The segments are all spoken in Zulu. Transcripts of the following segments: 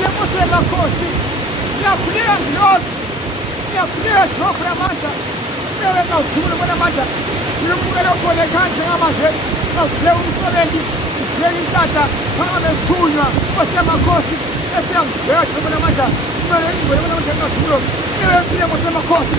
Singene kusemakhosi. Ngiyakunika ngilosi. Ngiyakunika Jehova amandla. Wewe ngawuthula bona amandla. Ngimukela khona ekhaya ngamanje. Ngawuhle umsebenzi. Ngibheka intata phakathi nesithunywa kusemakhosi. Esiyangibheka bona amandla. Kumele ngibone bona amandla ngawuthula. Wewe mpilo kusemakhosi.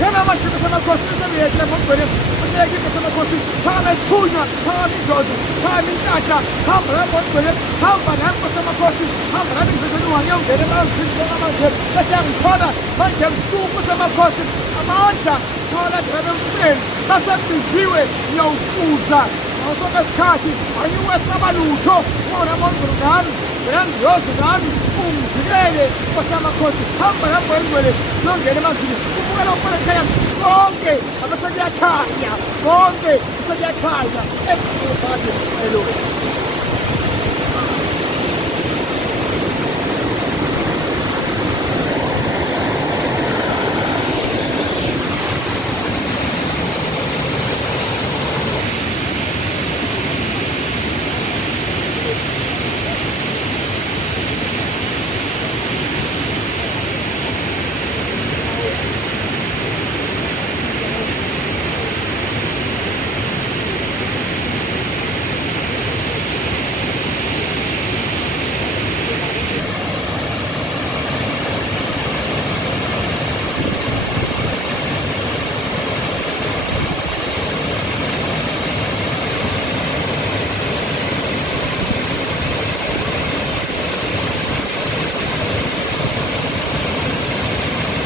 Yena amashumi kusemakhosi. Esebeyekile ngokugcwele. Eseyekile kusemakhosi. Phakathi nesithunywa. Phakathi indoda. Phakathi intata. Hamba lapho ngigcwele. Hamba nami kusemakhosi. Hamba nami ngizozela ungangiyongena emazini amanje. Esiyangithola manje msuku kusemakhosi. Amandla thola njalo emfeni basebiziwe ngiyawufuza ngawusonke isikhathi angiwesaba lutho wona mongcolo ngami uyangiyoze ngami ungijikele kwasamakhosi hamba lapho engcwele zongena emazini ubukela ukubona ekhaya konke abesekuyakhanya konke sekuyakhanya ebukhulu bakhe eloyi